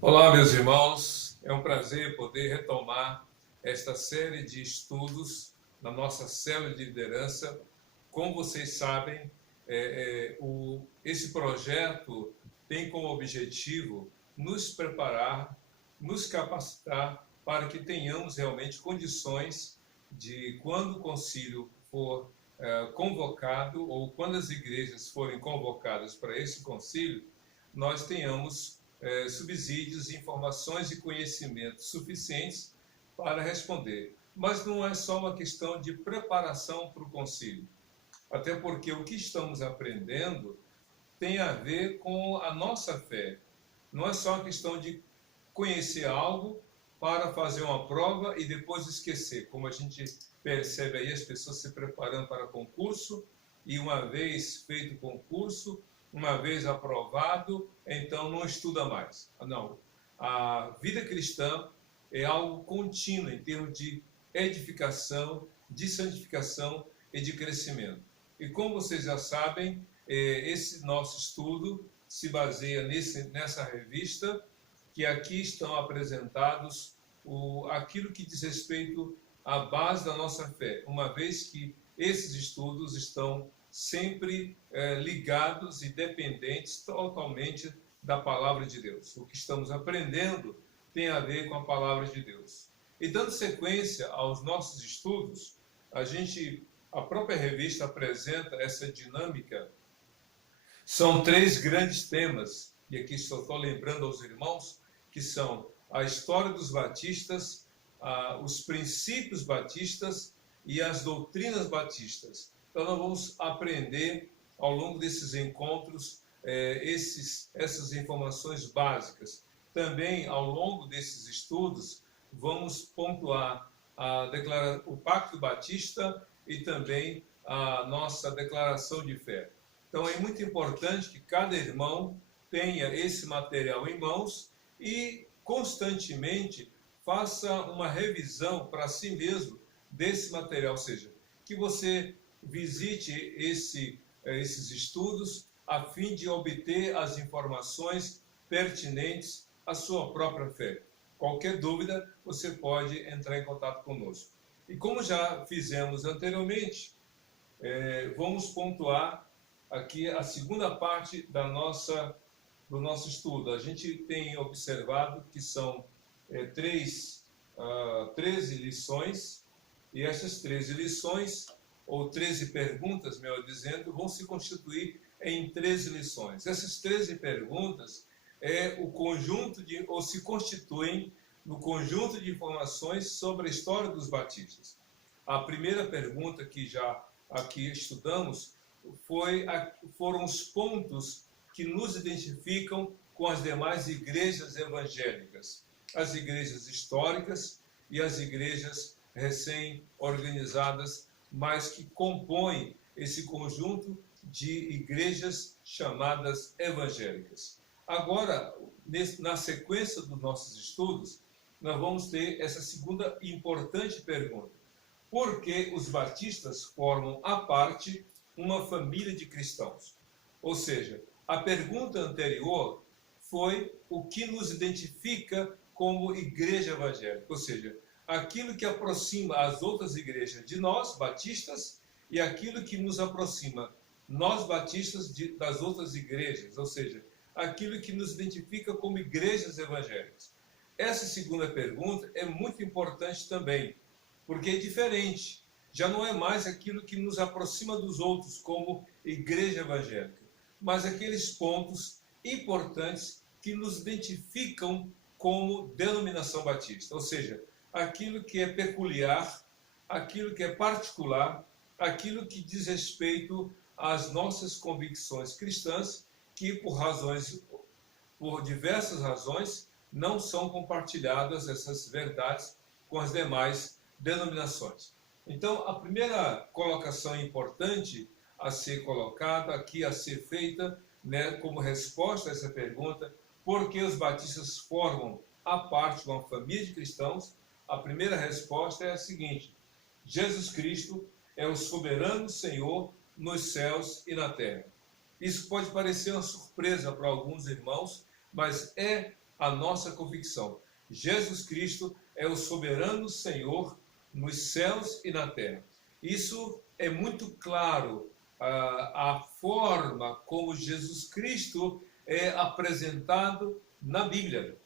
Olá, meus irmãos. É um prazer poder retomar esta série de estudos na nossa célula de liderança. Como vocês sabem, esse projeto tem como objetivo nos preparar, nos capacitar para que tenhamos realmente condições de, quando o concílio for convocado ou quando as igrejas forem convocadas para esse concílio, nós tenhamos subsídios, informações e conhecimentos suficientes para responder. Mas não é só uma questão de preparação para o concílio, até porque o que estamos aprendendo tem a ver com a nossa fé. Não é só uma questão de conhecer algo para fazer uma prova e depois esquecer, como a gente percebe aí as pessoas se preparando para concurso e uma vez feito o concurso, uma vez aprovado, então não estuda mais. Não. A vida cristã é algo contínuo em termos de edificação, de santificação e de crescimento. E como vocês já sabem, esse nosso estudo se baseia nessa revista, que aqui estão apresentados aquilo que diz respeito à base da nossa fé, uma vez que esses estudos estão sempre ligados e dependentes totalmente da palavra de Deus. O que estamos aprendendo tem a ver com a palavra de Deus. E dando sequência aos nossos estudos, a própria revista apresenta essa dinâmica. São 3 grandes temas, e aqui só estou lembrando aos irmãos, que são a história dos batistas, os princípios batistas e as doutrinas batistas. Então, nós vamos aprender ao longo desses encontros essas informações básicas. Também, ao longo desses estudos, vamos pontuar o Pacto Batista e também a nossa declaração de fé. Então, é muito importante que cada irmão tenha esse material em mãos e, constantemente, faça uma revisão para si mesmo desse material, ou seja, que você visite esses estudos a fim de obter as informações pertinentes à sua própria fé. Qualquer dúvida, você pode entrar em contato conosco. E como já fizemos anteriormente, vamos pontuar aqui a segunda parte do nosso estudo. A gente tem observado que são 13 lições, e essas 13 lições, ou 13 perguntas, melhor dizendo, vão se constituir em 13 lições. Essas 13 perguntas se constituem no conjunto de informações sobre a história dos batistas. A primeira pergunta que já aqui estudamos foram os pontos que nos identificam com as demais igrejas evangélicas, as igrejas históricas e as igrejas recém-organizadas, mas que compõem esse conjunto de igrejas chamadas evangélicas. Agora, na sequência dos nossos estudos, nós vamos ter essa segunda importante pergunta. Por que os batistas formam à parte uma família de cristãos? Ou seja, a pergunta anterior foi o que nos identifica como igreja evangélica, ou seja, aquilo que aproxima as outras igrejas de nós, batistas, e aquilo que nos aproxima, nós batistas, das outras igrejas, ou seja, aquilo que nos identifica como igrejas evangélicas. Essa segunda pergunta é muito importante também, porque é diferente. Já não é mais aquilo que nos aproxima dos outros como igreja evangélica, mas aqueles pontos importantes que nos identificam como denominação batista, ou seja, aquilo que é peculiar, aquilo que é particular, aquilo que diz respeito às nossas convicções cristãs, que por diversas razões, não são compartilhadas essas verdades com as demais denominações. Então, a primeira colocação importante a ser colocada aqui, a ser feita, como resposta a essa pergunta, por que os batistas formam à parte uma família de cristãos? A primeira resposta é a seguinte: Jesus Cristo é o soberano Senhor nos céus e na terra. Isso pode parecer uma surpresa para alguns irmãos, mas é a nossa convicção. Jesus Cristo é o soberano Senhor nos céus e na terra. Isso é muito claro, a forma como Jesus Cristo é apresentado na Bíblia.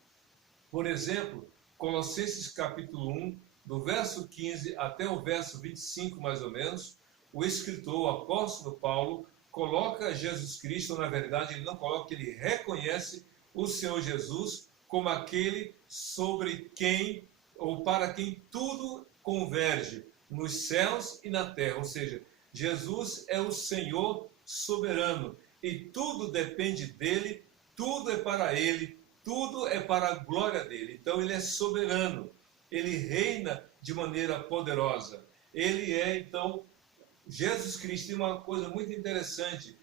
Por exemplo, Colossenses capítulo 1, do verso 15 até o verso 25, mais ou menos, o escritor, o apóstolo Paulo, coloca Jesus Cristo, na verdade, ele não coloca, ele reconhece o Senhor Jesus como aquele sobre quem, ou para quem tudo converge, nos céus e na terra. Ou seja, Jesus é o Senhor soberano, e tudo depende dele, tudo é para ele, tudo é para a glória dele. Então ele é soberano, ele reina de maneira poderosa. Ele é, então, Jesus Cristo. Tem uma coisa muito interessante: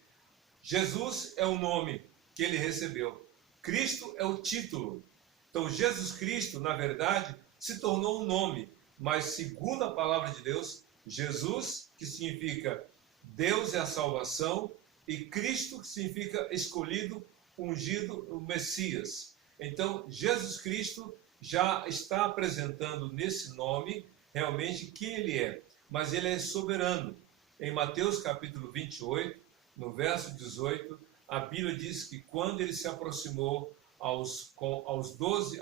Jesus é o nome que ele recebeu, Cristo é o título. Então Jesus Cristo, na verdade, se tornou um nome, mas segundo a palavra de Deus, Jesus, que significa Deus é a salvação, e Cristo, que significa escolhido, ungido, o Messias. Então Jesus Cristo já está apresentando nesse nome realmente quem ele é, mas ele é soberano. Em Mateus capítulo 28, no verso 18, a Bíblia diz que quando ele se aproximou aos 11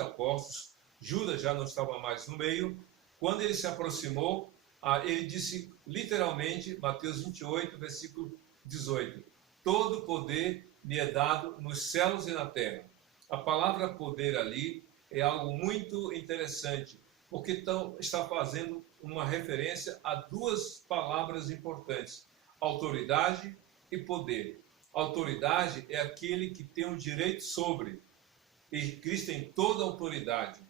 apóstolos, Judas já não estava mais no meio. Quando ele se aproximou, ele disse literalmente, Mateus 28, versículo 18: todo poder me é dado nos céus e na terra. A palavra poder ali é algo muito interessante, porque está fazendo uma referência a duas palavras importantes: autoridade e poder. Autoridade é aquele que tem o direito sobre, e Cristo tem toda a autoridade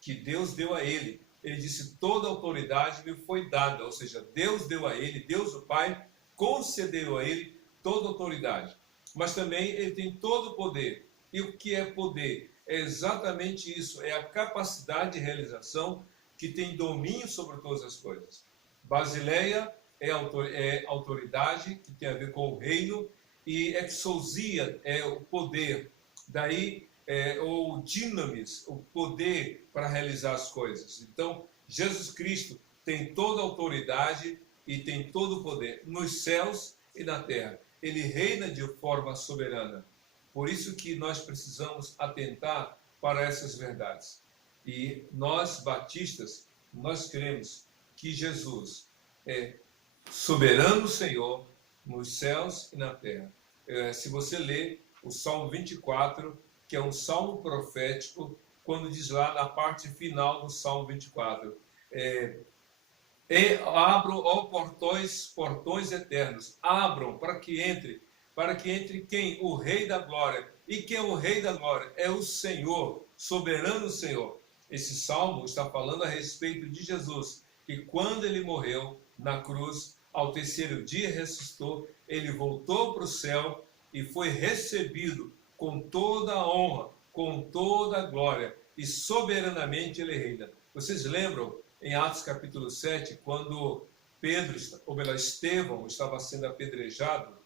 que Deus deu a ele. Ele disse: toda a autoridade me foi dada, ou seja, Deus deu a ele, Deus o Pai concedeu a ele toda a autoridade. Mas também ele tem todo o poder. E o que é poder? É exatamente isso, é a capacidade de realização, que tem domínio sobre todas as coisas. Basileia é autoridade, que tem a ver com o reino, e exousia é o poder. Daí o dinamis, o poder para realizar as coisas. Então, Jesus Cristo tem toda a autoridade e tem todo o poder nos céus e na terra. Ele reina de forma soberana. Por isso que nós precisamos atentar para essas verdades. E nós, batistas, nós cremos que Jesus é soberano Senhor nos céus e na terra. Se você ler o Salmo 24, que é um salmo profético, quando diz lá na parte final do Salmo 24, abram, ó portões eternos, abram para que entre quem? O Rei da Glória. E quem é o Rei da Glória? É o Senhor, soberano Senhor. Esse salmo está falando a respeito de Jesus, que quando ele morreu na cruz, ao terceiro dia ressuscitou, ele voltou para o céu e foi recebido com toda a honra, com toda a glória, e soberanamente ele reina. Vocês lembram, em Atos capítulo 7, quando Estevão estava sendo apedrejado,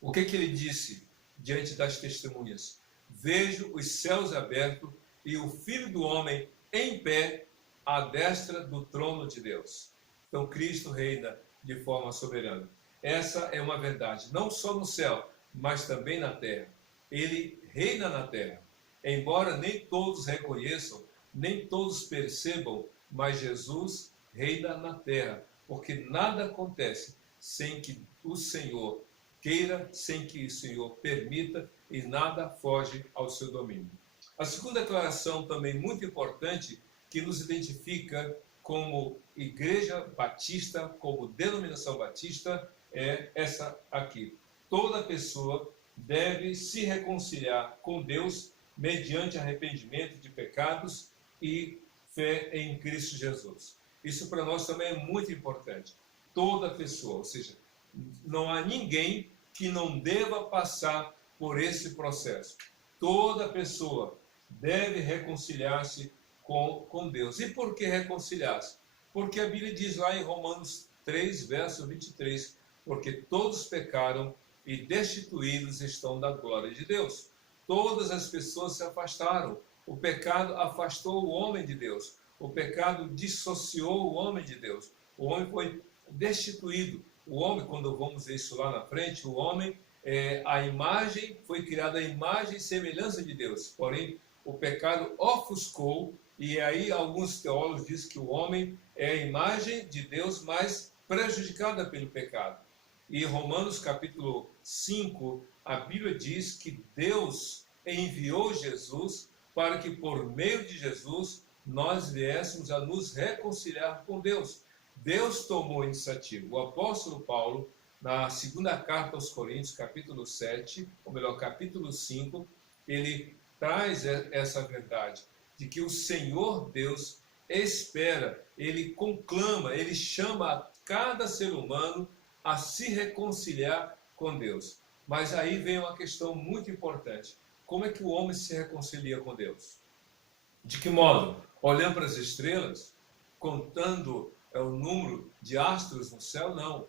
o que ele disse diante das testemunhas? Vejo os céus abertos e o Filho do Homem em pé à destra do trono de Deus. Então Cristo reina de forma soberana. Essa é uma verdade, não só no céu, mas também na terra. Ele reina na terra. Embora nem todos reconheçam, nem todos percebam, mas Jesus reina na terra, porque nada acontece sem que o Senhor queira, sem que o Senhor permita, e nada foge ao seu domínio. A segunda declaração, também muito importante, que nos identifica como Igreja Batista, como denominação batista, é essa aqui: toda pessoa deve se reconciliar com Deus mediante arrependimento de pecados e fé em Cristo Jesus. Isso para nós também é muito importante. Toda pessoa, ou seja, não há ninguém que não deva passar por esse processo. Toda pessoa deve reconciliar-se com Deus. E por que reconciliar-se? Porque a Bíblia diz lá em Romanos 3, verso 23, porque todos pecaram e destituídos estão da glória de Deus. todas as pessoas se afastaram. O pecado afastou o homem de Deus. O pecado dissociou o homem de Deus. O homem foi destituído. O homem, quando vamos ver isso lá na frente, o homem, a imagem, foi criada a imagem e semelhança de Deus. Porém, o pecado ofuscou, e aí alguns teólogos dizem que o homem é a imagem de Deus, mas prejudicada pelo pecado. E em Romanos capítulo 5, a Bíblia diz que Deus enviou Jesus para que por meio de Jesus nós viéssemos a nos reconciliar com Deus. Deus tomou a iniciativa. O apóstolo Paulo, na segunda carta aos Coríntios, capítulo 7, ou melhor, capítulo 5, ele traz essa verdade, de que o Senhor Deus espera, ele conclama, ele chama a cada ser humano a se reconciliar com Deus. Mas aí vem uma questão muito importante. Como é que o homem se reconcilia com Deus? De que modo? Olhando para as estrelas, contando o número de astros no céu? Não.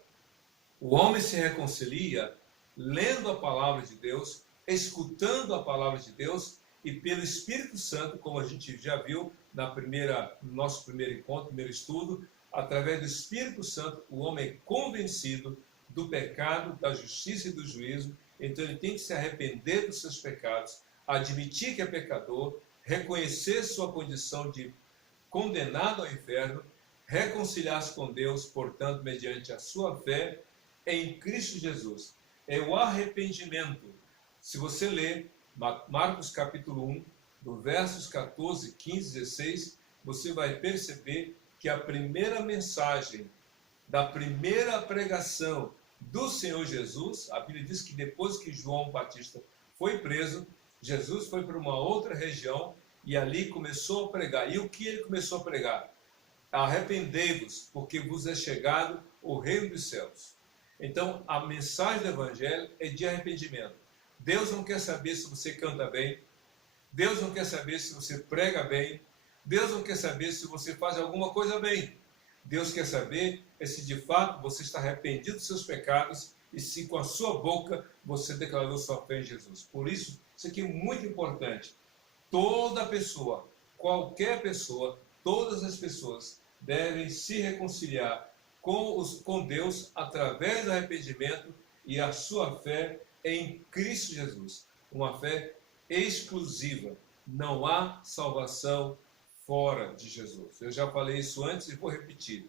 O homem se reconcilia lendo a palavra de Deus, escutando a palavra de Deus e pelo Espírito Santo, como a gente já viu no nosso primeiro encontro, primeiro estudo, através do Espírito Santo, o homem é convencido do pecado, da justiça e do juízo. Então ele tem que se arrepender dos seus pecados, admitir que é pecador, reconhecer sua condição de condenado ao inferno, reconciliar-se com Deus, portanto, mediante a sua fé em Cristo Jesus. É o arrependimento. Se você ler Marcos capítulo 1, do versos 14, 15, 16, você vai perceber que a primeira mensagem da primeira pregação do Senhor Jesus, a Bíblia diz que depois que João Batista foi preso, Jesus foi para uma outra região e ali começou a pregar. E o que ele começou a pregar? Arrependei-vos, porque vos é chegado o reino dos céus. Então, a mensagem do Evangelho é de arrependimento. Deus não quer saber se você canta bem, Deus não quer saber se você prega bem, Deus não quer saber se você faz alguma coisa bem. Deus quer saber se de fato você está arrependido dos seus pecados e se com a sua boca você declarou sua fé em Jesus. Por isso aqui é muito importante. Toda pessoa, qualquer pessoa, todas as pessoas devem se reconciliar com Deus através do arrependimento e a sua fé em Cristo Jesus. Uma fé exclusiva. Não há salvação fora de Jesus. Eu já falei isso antes e vou repetir.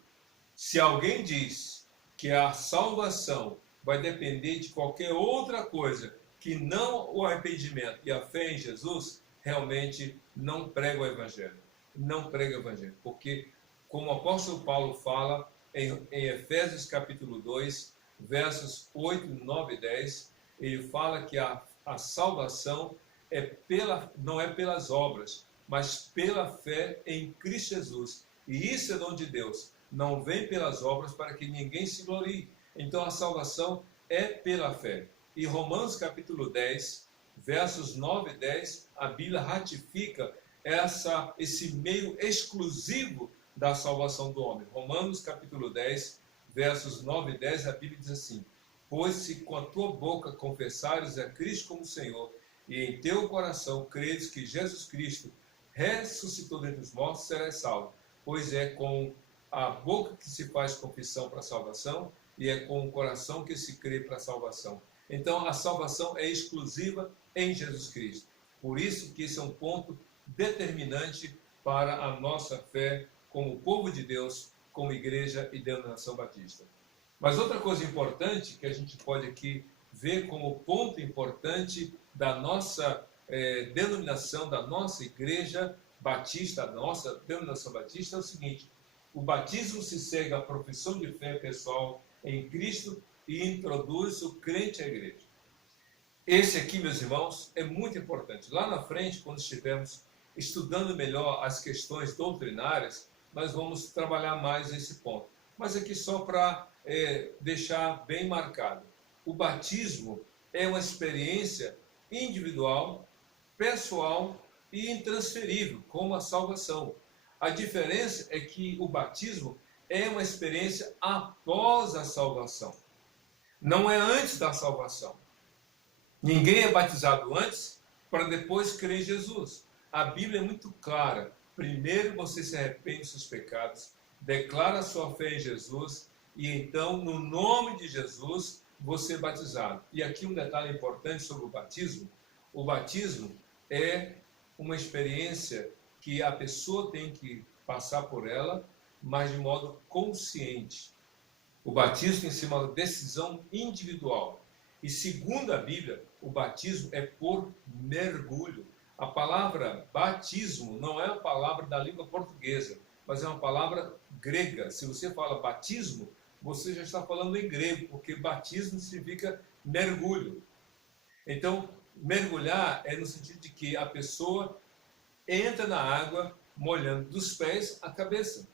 Se alguém diz que a salvação vai depender de qualquer outra coisa que não o arrependimento e a fé em Jesus, realmente não prega o Evangelho. Não prega o Evangelho. Porque, como o apóstolo Paulo fala em Efésios capítulo 2, versos 8, 9 e 10, ele fala que a salvação não é pelas obras, mas pela fé em Cristo Jesus. E isso é dom de Deus. Não vem pelas obras para que ninguém se glorie. Então a salvação é pela fé. E Romanos capítulo 10, versos 9 e 10, a Bíblia ratifica esse meio exclusivo da salvação do homem. Romanos capítulo 10, versos 9 e 10, a Bíblia diz assim: pois se com a tua boca confessares a Cristo como Senhor, e em teu coração creres que Jesus Cristo ressuscitou dentre os mortos, serás salvo. Pois é com a boca que se faz confissão para a salvação, e é com o coração que se crê para a salvação. Então a salvação é exclusiva em Jesus Cristo. Por isso que esse é um ponto determinante para a nossa fé como povo de Deus, como igreja e denominação batista. Mas outra coisa importante que a gente pode aqui ver como ponto importante da nossa denominação, da nossa igreja batista, da nossa denominação batista, é o seguinte: o batismo se segue à profissão de fé pessoal em Cristo e introduz o crente à igreja. Esse aqui, meus irmãos, é muito importante. Lá na frente, quando estivermos estudando melhor as questões doutrinárias, nós vamos trabalhar mais esse ponto. Mas aqui só para deixar bem marcado. O batismo é uma experiência individual, pessoal e intransferível, como a salvação. A diferença é que o batismo é uma experiência após a salvação. Não é antes da salvação. Ninguém é batizado antes para depois crer em Jesus. A Bíblia é muito clara. Primeiro você se arrepende dos seus pecados, declara sua fé em Jesus e então, no nome de Jesus, você é batizado. E aqui um detalhe importante sobre o batismo. O batismo é uma experiência que a pessoa tem que passar por ela, mas de modo consciente. O batismo tem que ser uma decisão individual. E segundo a Bíblia, o batismo é por mergulho. A palavra batismo não é a palavra da língua portuguesa, mas é uma palavra grega. Se você fala batismo, você já está falando em grego, porque batismo significa mergulho. Então, mergulhar é no sentido de que a pessoa entra na água molhando dos pés à cabeça.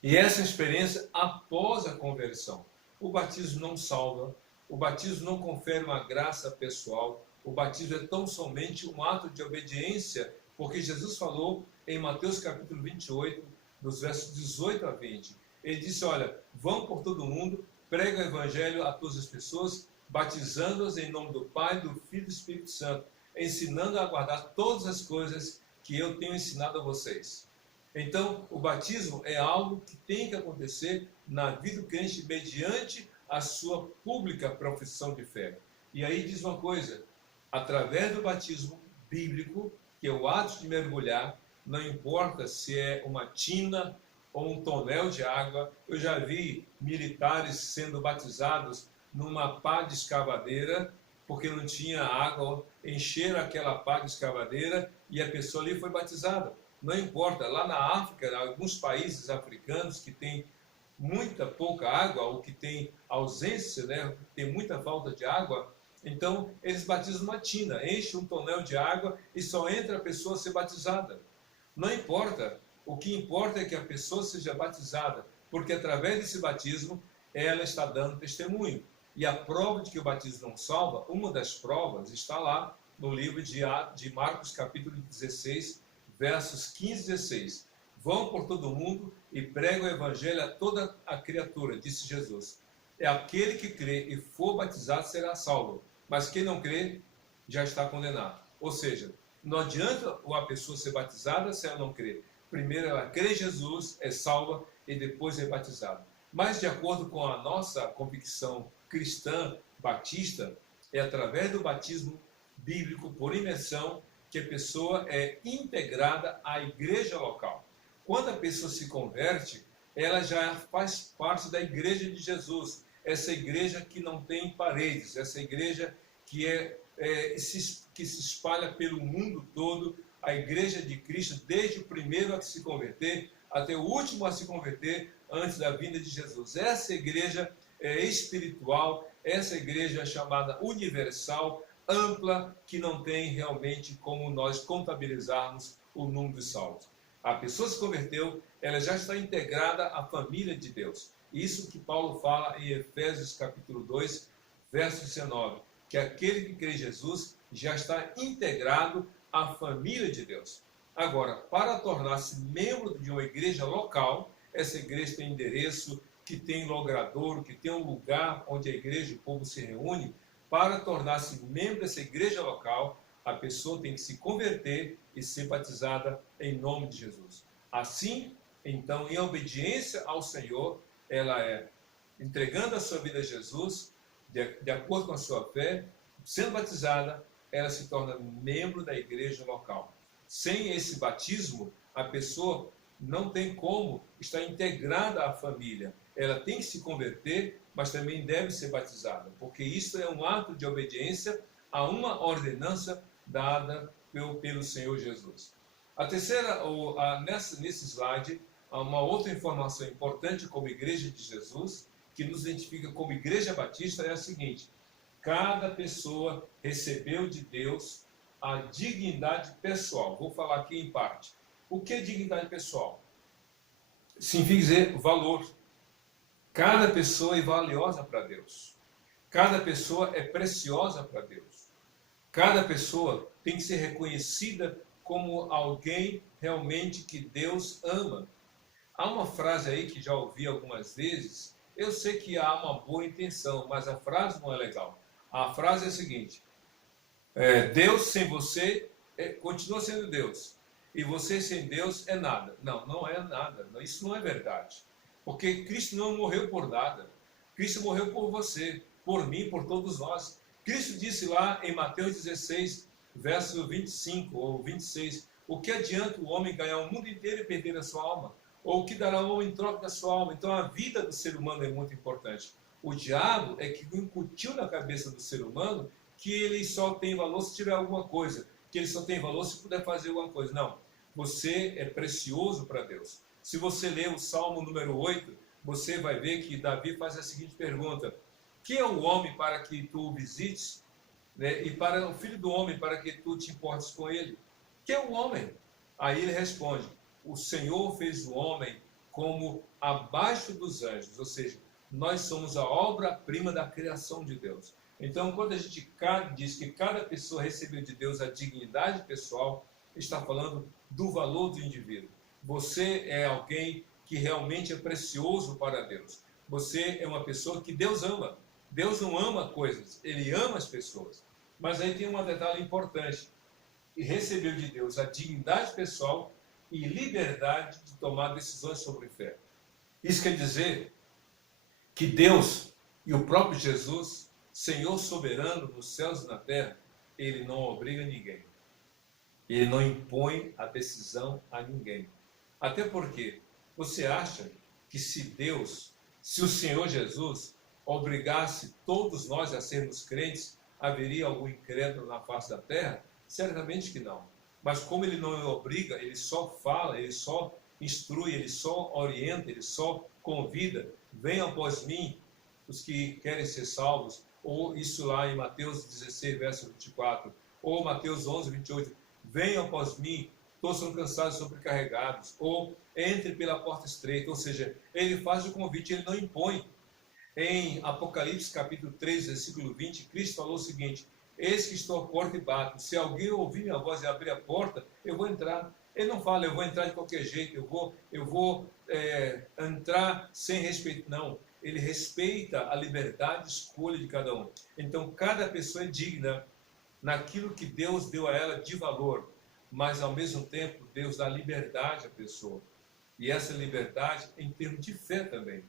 E essa experiência após a conversão. O batismo não salva, o batismo não confere uma graça pessoal, o batismo é tão somente um ato de obediência, porque Jesus falou em Mateus capítulo 28, dos versos 18 a 20. Ele disse, olha, vão por todo mundo, prega o evangelho a todas as pessoas, batizando-as em nome do Pai, do Filho e do Espírito Santo, ensinando a guardar todas as coisas que eu tenho ensinado a vocês. Então, o batismo é algo que tem que acontecer na vida do crente mediante a sua pública profissão de fé. E aí diz uma coisa, através do batismo bíblico, que é o ato de mergulhar, não importa se é uma tina ou um tonel de água. Eu já vi militares sendo batizados numa pá de escavadeira, porque não tinha água, encheram aquela pá de escavadeira e a pessoa ali foi batizada. Não importa, lá na África, em alguns países africanos que tem pouca água, ou que tem ausência, né, tem muita falta de água, então eles batizam uma tina, enchem um tonel de água e só entra a pessoa a ser batizada. Não importa, o que importa é que a pessoa seja batizada, porque através desse batismo ela está dando testemunho. E a prova de que o batismo não salva, uma das provas está lá no livro de Marcos capítulo 16, versos 15 e 16. Vão por todo mundo e pregam o evangelho a toda a criatura, disse Jesus. É aquele que crê e for batizado será salvo, mas quem não crê já está condenado. Ou seja, não adianta a pessoa ser batizada se ela não crê. Primeiro ela crê em Jesus, é salva e depois é batizada. Mas de acordo com a nossa convicção cristã batista, é através do batismo bíblico por imersão que a pessoa é integrada à igreja local. Quando a pessoa se converte, ela já faz parte da igreja de Jesus, essa igreja que não tem paredes, essa igreja que se espalha pelo mundo todo, a igreja de Cristo, desde o primeiro a se converter até o último a se converter antes da vinda de Jesus. Essa igreja é espiritual, essa igreja é chamada universal, ampla, que não tem realmente como nós contabilizarmos o número de salvos. A pessoa se converteu, ela já está integrada à família de Deus. Isso que Paulo fala em Efésios capítulo 2, verso 19, que aquele que crê em Jesus já está integrado à família de Deus. Agora, para tornar-se membro de uma igreja local, essa igreja tem endereço, que tem logradouro, que tem um lugar onde a igreja e o povo se reúne. Para tornar-se membro dessa igreja local, a pessoa tem que se converter e ser batizada em nome de Jesus. Assim, então, em obediência ao Senhor, ela é entregando a sua vida a Jesus, de acordo com a sua fé, sendo batizada, ela se torna membro da igreja local. Sem esse batismo, a pessoa não tem como estar integrada à família. Ela tem que se converter, mas também deve ser batizada, porque isso é um ato de obediência a uma ordenança dada pelo Senhor Jesus. A terceira, nesse slide, há uma outra informação importante como Igreja de Jesus, que nos identifica como Igreja Batista, é a seguinte: cada pessoa recebeu de Deus a dignidade pessoal. Vou falar aqui em parte. O que é dignidade pessoal? Significa dizer valor. Cada pessoa é valiosa para Deus. Cada pessoa é preciosa para Deus. Cada pessoa tem que ser reconhecida como alguém realmente que Deus ama. Há uma frase aí que já ouvi algumas vezes. Eu sei que há uma boa intenção, mas a frase não é legal. A frase é a seguinte: Deus sem você continua sendo Deus. E você sem Deus é nada. Não, não é nada. Isso não é verdade. Porque Cristo não morreu por nada. Cristo morreu por você, por mim, por todos nós. Cristo disse lá em Mateus 16, verso 25 ou 26, o que adianta o homem ganhar o mundo inteiro e perder a sua alma? Ou o que dará o homem em troca da sua alma? Então a vida do ser humano é muito importante. O diabo é que incutiu na cabeça do ser humano que ele só tem valor se tiver alguma coisa, que ele só tem valor se puder fazer alguma coisa. Não, você é precioso para Deus. Se você ler o Salmo número 8, você vai ver que Davi faz a seguinte pergunta: quem é o homem para que tu o visites, né? E para o filho do homem para que tu te importes com ele? Quem é o homem? Aí ele responde: o Senhor fez o homem como abaixo dos anjos, ou seja, nós somos a obra-prima da criação de Deus. Então, quando a gente diz que cada pessoa recebeu de Deus a dignidade pessoal, está falando do valor do indivíduo. Você é alguém que realmente é precioso para Deus. Você é uma pessoa que Deus ama. Deus não ama coisas, Ele ama as pessoas. Mas aí tem um detalhe importante. E recebeu de Deus a dignidade pessoal e liberdade de tomar decisões sobre fé. Isso quer dizer que Deus e o próprio Jesus, Senhor soberano nos céus e na terra, Ele não obriga ninguém. Ele não impõe a decisão a ninguém. Até porque você acha que se o Senhor Jesus obrigasse todos nós a sermos crentes, haveria algum incrédulo na face da terra? Certamente que não. Mas como Ele não obriga, Ele só fala, Ele só instrui, Ele só orienta, Ele só convida. Venham após mim os que querem ser salvos. Ou isso lá em Mateus 16, verso 24. Ou Mateus 11, 28. Venham após mim, todos são cansados e sobrecarregados. Ou entre pela porta estreita. Ou seja, Ele faz o convite, Ele não impõe. Em Apocalipse capítulo 3, versículo 20, Cristo falou o seguinte: eis que estou à porta e bato. Se alguém ouvir minha voz e abrir a porta, eu vou entrar. Ele não fala, eu vou entrar de qualquer jeito, eu vou entrar sem respeito. Não, ele respeita a liberdade de escolha de cada um. Então, cada pessoa é digna naquilo que Deus deu a ela de valor, mas ao mesmo tempo, Deus dá liberdade à pessoa. E essa liberdade em termos de fé também.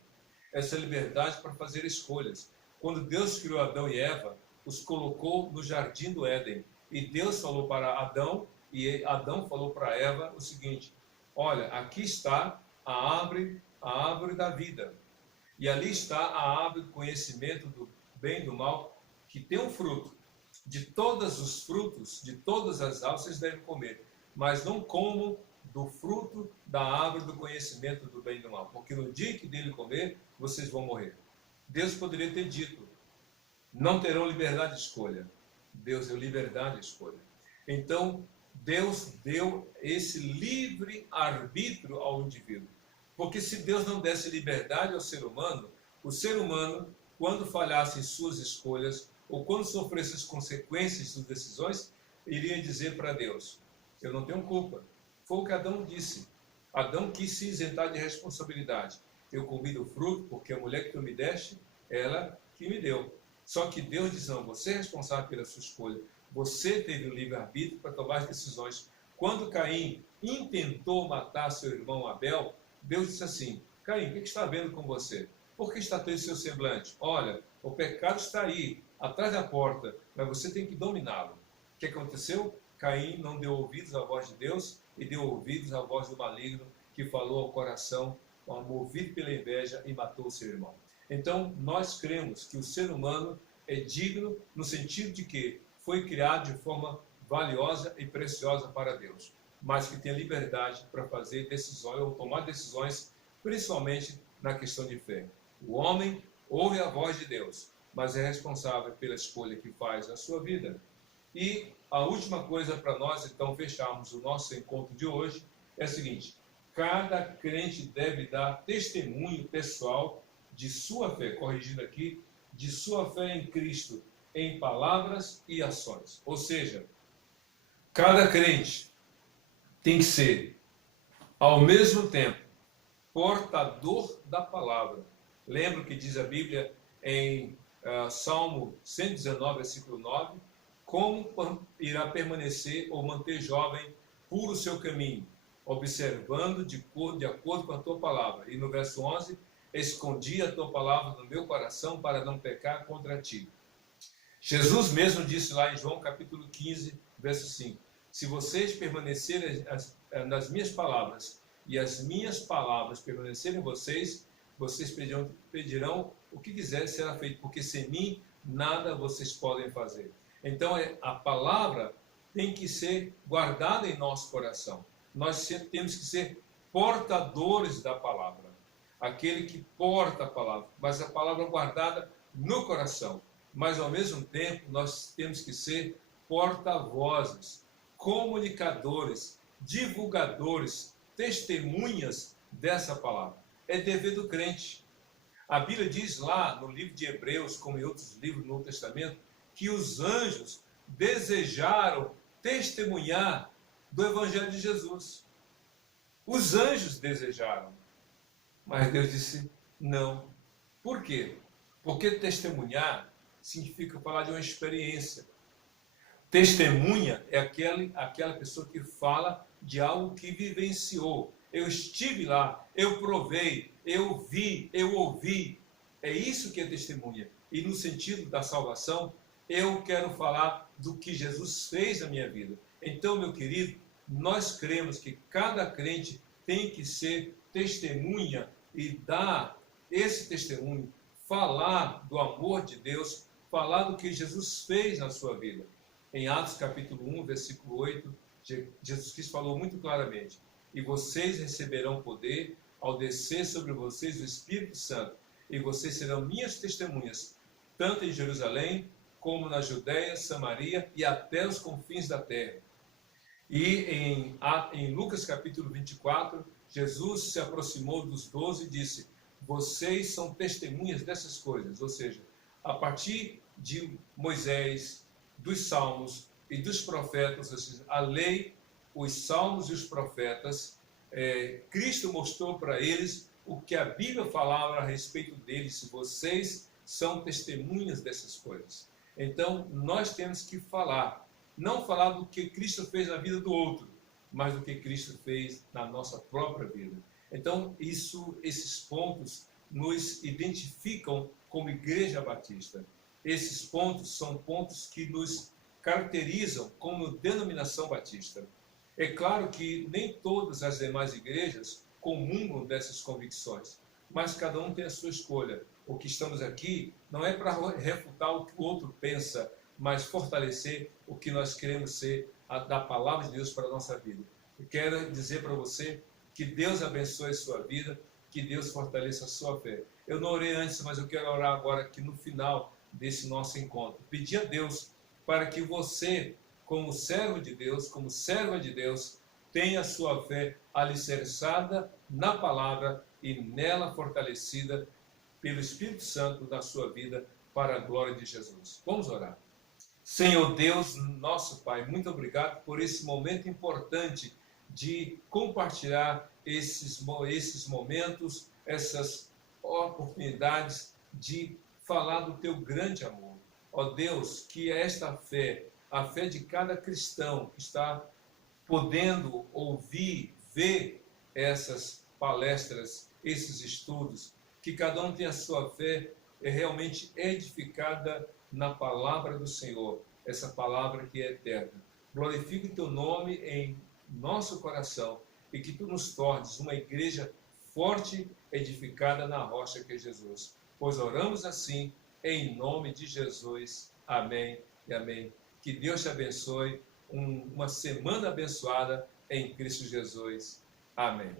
Essa liberdade para fazer escolhas. Quando Deus criou Adão e Eva, os colocou no jardim do Éden. E Deus falou para Adão, e Adão falou para Eva o seguinte: olha, aqui está a árvore da vida. E ali está a árvore do conhecimento do bem e do mal, que tem um fruto. De todos os frutos, de todas as árvores, vocês devem comer. Mas não comam do fruto da árvore do conhecimento do bem e do mal. Porque no dia que dele comer, vocês vão morrer. Deus poderia ter dito: não terão liberdade de escolha. Deus deu liberdade de escolha. Então, Deus deu esse livre arbítrio ao indivíduo. Porque se Deus não desse liberdade ao ser humano, o ser humano, quando falhasse em suas escolhas, ou quando sofresse as consequências de suas decisões, iria dizer para Deus: eu não tenho culpa. Foi o que Adão disse. Adão quis se isentar de responsabilidade. Eu comi do fruto porque a mulher que tu me deste, ela que me deu. Só que Deus diz: não, você é responsável pela sua escolha. Você teve o livre-arbítrio para tomar as decisões. Quando Caim intentou matar seu irmão Abel, Deus disse assim: Caim, o que está havendo com você? Por que está tendo seu semblante? Olha, o pecado está aí, atrás da porta, mas você tem que dominá-lo. O que aconteceu? Caim não deu ouvidos à voz de Deus e deu ouvidos à voz do maligno, que falou ao coração, movido pela inveja, e matou o seu irmão. Então, nós cremos que o ser humano é digno no sentido de que foi criado de forma valiosa e preciosa para Deus, mas que tem liberdade para fazer decisões ou tomar decisões, principalmente na questão de fé. O homem ouve a voz de Deus, mas é responsável pela escolha que faz na sua vida. E a última coisa para nós, então, fecharmos o nosso encontro de hoje é a seguinte: cada crente deve dar testemunho pessoal de sua fé, corrigindo aqui, de sua fé em Cristo, em palavras e ações. Ou seja, cada crente tem que ser, ao mesmo tempo, portador da palavra. Lembra o que diz a Bíblia em Salmo 119, versículo 9? como irá permanecer ou manter jovem puro o seu caminho, observando de acordo com a tua palavra. E no verso 11, escondi a tua palavra no meu coração para não pecar contra ti. Jesus mesmo disse lá em João capítulo 15, verso 5, se vocês permanecerem nas minhas palavras e as minhas palavras permanecerem em vocês, vocês pedirão o que quiserem, será feito, porque sem mim nada vocês podem fazer. Então a palavra tem que ser guardada em nosso coração. Nós temos que ser portadores da palavra. Aquele que porta a palavra, mas a palavra guardada no coração. Mas ao mesmo tempo nós temos que ser porta-vozes, comunicadores, divulgadores, testemunhas dessa palavra. É dever do crente. A Bíblia diz lá no livro de Hebreus, como em outros livros do Novo Testamento, que os anjos desejaram testemunhar do Evangelho de Jesus. Os anjos desejaram, mas Deus disse não. Por quê? Porque testemunhar significa falar de uma experiência. Testemunha é aquela pessoa que fala de algo que vivenciou. Eu estive lá, eu provei, eu vi, eu ouvi. É isso que é testemunha. E no sentido da salvação, eu quero falar do que Jesus fez na minha vida. Então, meu querido, nós cremos que cada crente tem que ser testemunha e dar esse testemunho, falar do amor de Deus, falar do que Jesus fez na sua vida. Em Atos capítulo 1, versículo 8, Jesus Cristo falou muito claramente, e vocês receberão poder ao descer sobre vocês o Espírito Santo, e vocês serão minhas testemunhas, tanto em Jerusalém, como na Judéia, Samaria e até os confins da terra. E em Lucas capítulo 24, Jesus se aproximou dos 12 e disse, vocês são testemunhas dessas coisas, ou seja, a partir de Moisés, dos Salmos e dos profetas, ou seja, a lei, os Salmos e os profetas, Cristo mostrou para eles o que a Bíblia falava a respeito deles, se vocês são testemunhas dessas coisas. Então, nós temos que falar, não falar do que Cristo fez na vida do outro, mas do que Cristo fez na nossa própria vida. Então, esses pontos nos identificam como Igreja Batista. Esses pontos são pontos que nos caracterizam como denominação batista. É claro que nem todas as demais igrejas comungam dessas convicções, mas cada um tem a sua escolha. O que estamos aqui não é para refutar o que o outro pensa, mas fortalecer o que nós queremos ser da palavra de Deus para a nossa vida. Eu quero dizer para você que Deus abençoe a sua vida, que Deus fortaleça a sua fé. Eu não orei antes, mas eu quero orar agora aqui no final desse nosso encontro. Pedir a Deus para que você, como servo de Deus, como serva de Deus, tenha a sua fé alicerçada na palavra e nela fortalecida pelo Espírito Santo da sua vida para a glória de Jesus. Vamos orar. Senhor Deus, nosso Pai, muito obrigado por esse momento importante de compartilhar esses momentos, essas oportunidades de falar do teu grande amor. Ó Deus, que esta fé, a fé de cada cristão que está podendo ouvir, ver essas palestras, esses estudos, que cada um tenha a sua fé realmente edificada na palavra do Senhor, essa palavra que é eterna. Glorifique o teu nome em nosso coração e que tu nos tornes uma igreja forte, edificada na rocha que é Jesus. Pois oramos assim, em nome de Jesus. Amém e amém. Que Deus te abençoe. Uma semana abençoada em Cristo Jesus. Amém.